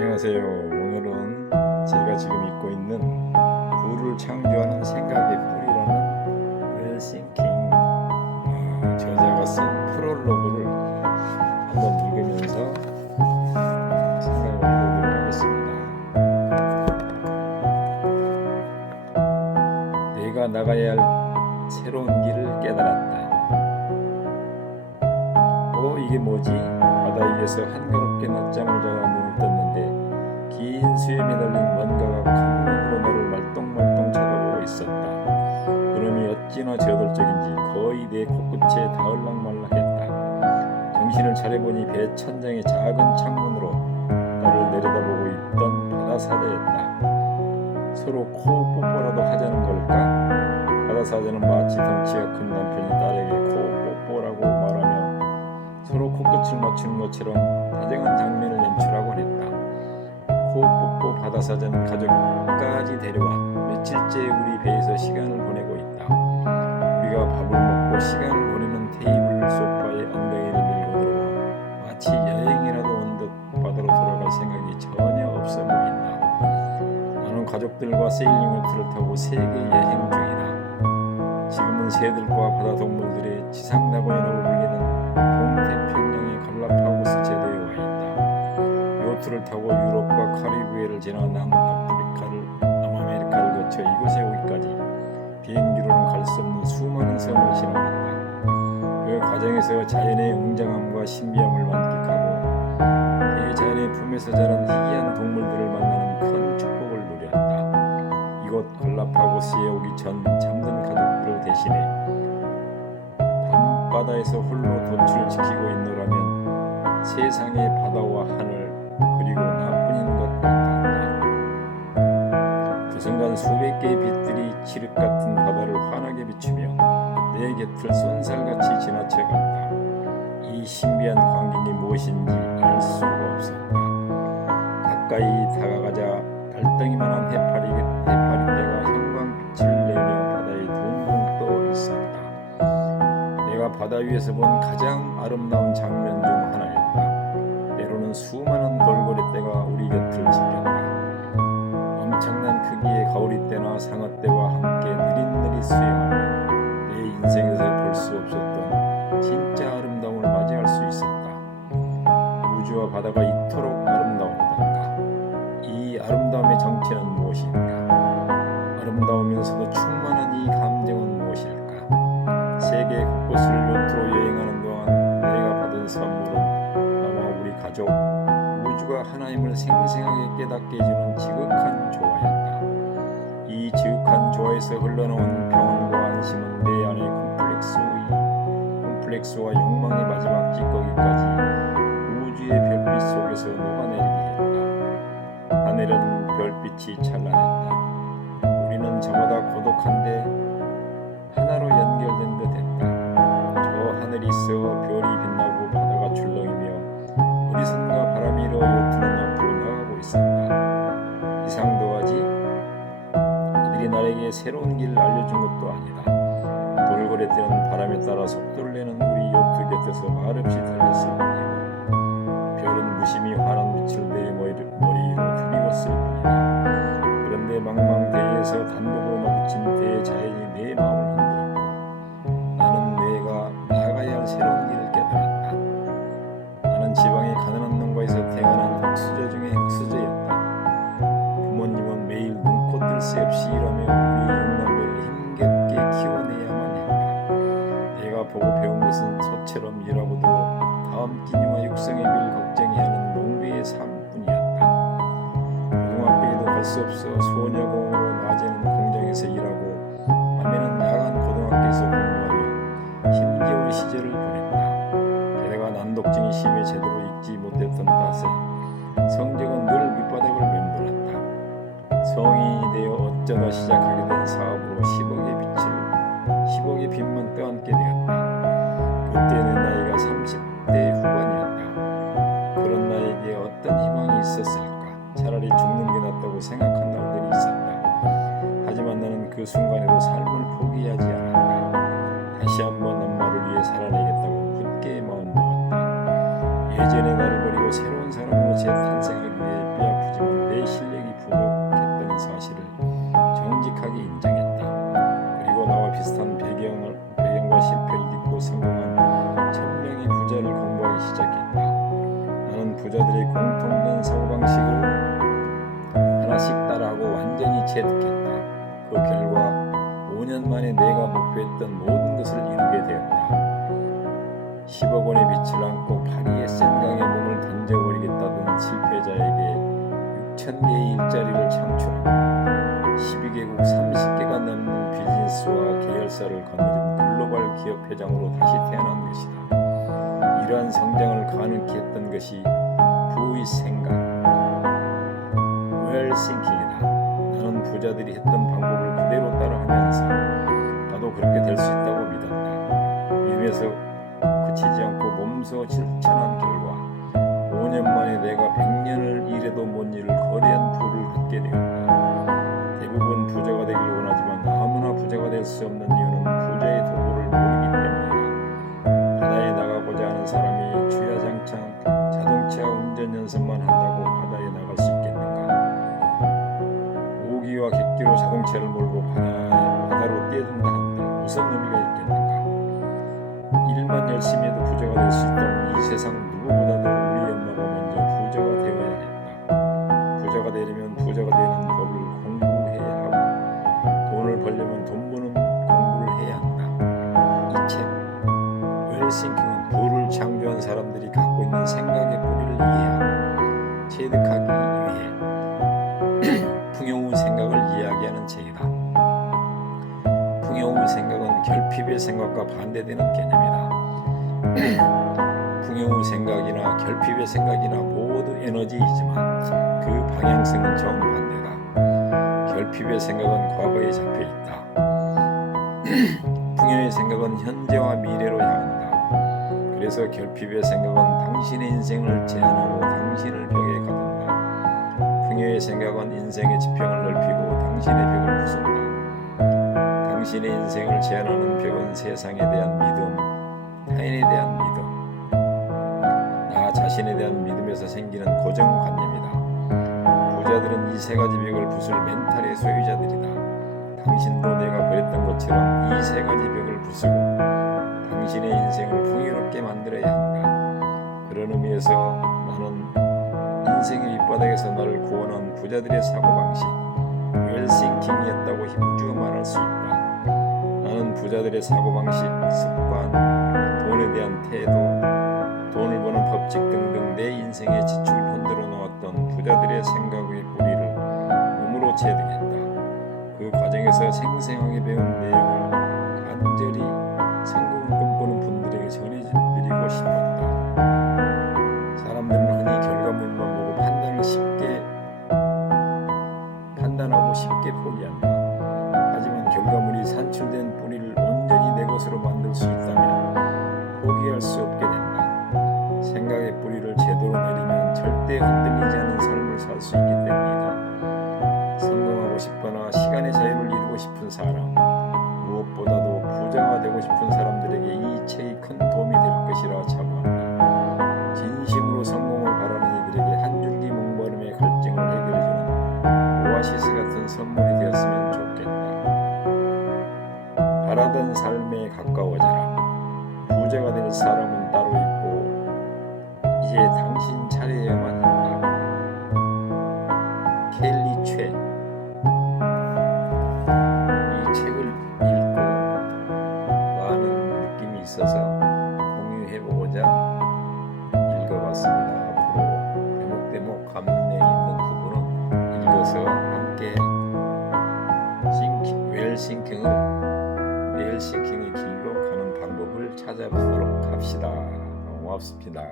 안녕하세요. 오늘은 제가 지금 입고 있는 부를 창조하는 생각의 뿌리라는 Well Thinking 저자가 쓴 프롤로그를 한번 읽으면서 생각을 해보도록 하겠습니다. 내가 나가야 할 새로운 길을 깨달았다. 이게 뭐지? 바다 위에서 한가롭게 낮잠을 자다 눈을 떴는데 긴 수에 매달린 뭔가가 큰 눈으로 나를 말똥말똥 쳐다보고 있었다. 그놈이 어찌나 저돌적인지 거의 내 코끝에 닿을락말락했다. 정신을 차려보니 배 천장의 작은 창문으로 나를 내려다보고 있던 바다사자였다. 서로 코 뽀뽀라도 하자는 걸까? 바다사자는 마치 덩치가 큰 남편이 딸에게 코 뽀뽀라고 말하며 서로 코끝을 맞추는 것처럼 다정한 장면을 연출하곤 했다. 코뽀뽀 바다사자는 가족까지 데려와 며칠째 우리 배에서 시간을 보내고 있다. 우리가 밥을 먹고 시간을 보내는 테이블 소파에 엉덩이를 밀고 들어와 마치 여행이라도 온 듯 바다로 돌아갈 생각이 전혀 없어 보인다. 나는 가족들과 세일링호트를 타고 세계 여행 중이다. 지금은 새들과 바다 동물들의 지상낙원이라고 불리는 동태평양의 갈라파고스 제도에 와 있다. 요트를 타고 유럽과 카리브해를 지나 남아메리카를 거쳐 이곳에 오기까지 비행기로는 갈 수 없는 수많은 섬을 지나간다. 그 과정에서 자연의 웅장함과 신비함을 만끽하고 대자연의 품에서 자란 희귀한 동물들을 만나는 큰 축복을 누렸다. 이곳 갈라파고스에 오기 전 잠든 가족들을 대신해 바다에서 홀로 돛을 지키고 있노라면 세상의 바다와 하늘 그리고 나뿐인 것 같았다. 그 순간 수백 개의 빛들이 칠흑 같은 바다를 환하게 비추며 내 곁을 쏜살같이 지나쳐간다. 이 신비한 광경이 무엇인지 알 수가 없었다. 가까이 다가가자 달덩이만한 해파리떼가 형광빛을 내며 바다에 둥둥 떠 있었다. 내가 바다 위에서 본 가장 아름다운 장면 중 하나였다. 때로는 수많은 돌고래떼가 우리 곁을 지켰다. 엄청난 크기의 가오리떼나 상어떼와 함께 느릿느릿 수영하며 내 인생에서 볼 수 없었던 진짜 아름다움을 맞이할 수 있었다. 우주와 바다가 이토록 아름다웠던가? 이 아름다움의 정체는 무엇인가? 아름다우면서도 충만한 이 감정은 무엇일까? 세계 곳곳을 요트로 여행하는 동안 내가 받은 선물은 아마 우리 가족, 우주가 하나임을 생생하게 깨닫게 해주는 지극한 조화였다. 이 지극한 조화에서 흘러나온 평온과 안심은 내 안의 콤플렉스와 욕망의 마지막 찌꺼기까지 우주의 별빛 속에서 녹아내리게 했다. 하늘은 별빛이 찬란했다. 우리는 저마다 고독한데 하나로 연결된 듯 했다. 저 하늘이 있어 별이 빛나고 바다가 출렁이며 어디선가 바람이 일어 요트는 앞으로 나가고 있었다. 이상도 하지? 이들이 나에게 새로운 길을 알려준 것도 아니다. 돌고래떼는 바람에 따라 속도를 내는 우리 요트 곁에서 말없이 달렸을 뿐이고 별은 무심히 환한 빛을 내 머리 위로 들이웠을 뿐이다. 그런데 망망대해에서 단독으로 마주친 대자연이 내 마음을 흔들었고 나는 내가 나아가야 할 새로운 길을 깨달았다. 나는 지방의 가난한 농가에서 태어난 흙수저 중에 흙수저였다. 부모님은 매일 눈코 뜰 새 없이 일하며 우리 육남매를 힘겹게 키워내야만 했다. 내가 보고 배운 것은 소처럼 일하고도 다음 끼니와 육성의 bil 걱정해야 하는 농부의 삶뿐이었다. 고등학교에도 갈 수 없어 소녀공으로 낮에는 공장에서 일하고 밤에는 야간 고등학교에서 공부하며 힘겨운 시절을 보냈다. 게다가 난독증이 심해 제대로 읽지 못했던 탓에 성적은 늘 밑바닥을 맴돌았다. 성인이 되어 어쩌다 시작하게 된 사업으로 10억의 빚만 떠안게 되었다. 그때 내 나이가 30대 후반이었다. 그런 나에게 어떤 희망이 있었을까? 차라리 죽는 게 낫다고 생각한 날들이 있었다. 하지만 나는 그 순간에도 삶을 포기하지 않았다. 다시 한번 엄마를 위해 살아내겠다고 굳게 마음먹었다. 예전의 나를 버리고 새로운 사람으로 재탄생하기 위해 부자들의 공통된 사고방식을 하나씩 따라하고 완전히 체득했다. 그 결과 5년 만에 내가 목표했던 모든 것을 이루게 되었다. 10억 원의 빚을 안고 파리의 센강에 몸을 던져버리겠다던 실패자에게 6,000개의 일자리를 창출하고 12개국 30개가 넘는 비즈니스와 계열사를 거느린 글로벌 기업 회장으로 다시 태어난 것이다. 이러한 성장을 가능케 했던 것이 부의 생각, 웰싱킹이다. 나는 부자들이 했던 방법을 그대로 따라하면서 나도 그렇게 될 수 있다고 믿었다. 믿으면서 그치지 않고 몸소 실천한 결과 5년 만에 내가 100년을 일해도 못 이룰 거대한 부를 갖게 되었다. 대부분 부자가 되길 원하지만 아무나 부자가 될 수 없는 이유는 부자의 도구를 모르기 때문이다. 바다에 나가고자 하는 사람이 주야장창 자동차 운전 연습만 한다고 바다에 나갈 수 있겠는가? 오기와 객기로 자동차를 몰고 바다로 뛰어든다 한들 무슨 의미가 있겠는가? 일만 열심히 해도 부자가 될 수 있다면 이 세상 누구보다도 우리 엄마가 먼저 부자가 되어야 했다. 부자가 되려면 부자가 되는 법을 공부해야 하고 돈을 벌려면 돈 버는 공부를 해야 한다. 이 책 웰싱킹은 부를 창조한 사람들이 갖고 있는 생각의 뿌리를 이해하고 체득하기 위해 풍요의 생각을 이야기하는 책이다. 풍요의 생각은 결핍의 생각과 반대되는 개념이다. 풍요의 생각이나 결핍의 생각이나 모두 에너지이지만 그 방향성은 정반대다. 결핍의 생각은 과거에 잡혀 있다. 풍요의 생각은 현재와 미래로 향한다. 그래서 결핍의 생각은 당신의 인생을 제한하고 당신을 벽에 가둔다. 풍요의 생각은 인생의 지평을 넓히고 당신의 벽을 부순다. 당신의 인생을 제한하는 벽은 세상에 대한 믿음, 타인에 대한 믿음, 나 자신에 대한 믿음에서 생기는 고정관념이다. 부자들은 이 세 가지 벽을 부술 멘탈의 소유자들이다. 당신도 내가 그랬던 것처럼 이 세 가지 벽을 부수고 당신의 인생을 풍요롭게 만들어야 한다. 그런 의미에서 나는 인생의 밑바닥에서 나를 구원한 부자들의 사고방식 웰싱킹이었다고 힘주어 말할 수 있다. 나는 부자들의 사고방식, 습관, 돈에 대한 태도, 돈을 버는 법칙 등등 내 인생의 지축을 흔들어 놓았던 부자들의 생각의 뿌리를 몸으로 체득했다. 그 과정에서 생생하게 배운 내용을 간절히 성공을 꿈꾸는 분들에게 전해드리고 싶었다. 사람들은 흔히 결과물만 보고 판단하고 쉽게 포기한다. 하지만 결과물이 산출된 뿌리를 온전히 내 것으로 만들 수 있다면 포기할 수 없게 된다. 생각의 뿌리를 제대로 내리면 절대 흔들리지 않은 삶을 살 수 있기 때문이다. 성공하고 싶거나 시간의 자유를 이루고 싶은 사람, 무엇보다도 부자가 되고 싶은 사람들에게 이 책이 큰 도움이 될 것이라 자부한다. 진심으로 성공을 바라는 이들에게 한 줄기 목마름의 갈증을 해결해주는 오아시스 같은 선물이 되었으면 좋겠다. 바라던 삶에 가까워져라. 부자가 될 사람은 따로 있고 이제 당신 차례여만 한다. 켈리 최. 이 책을 읽고 많은 느낌이 있어서 공유해보고자 읽어봤습니다. 앞으로 대목대목 감명 있는 부분은 읽어서 함께 웰싱킹의 길로 가는 방법을 찾아보도록 합시다. 고맙습니다.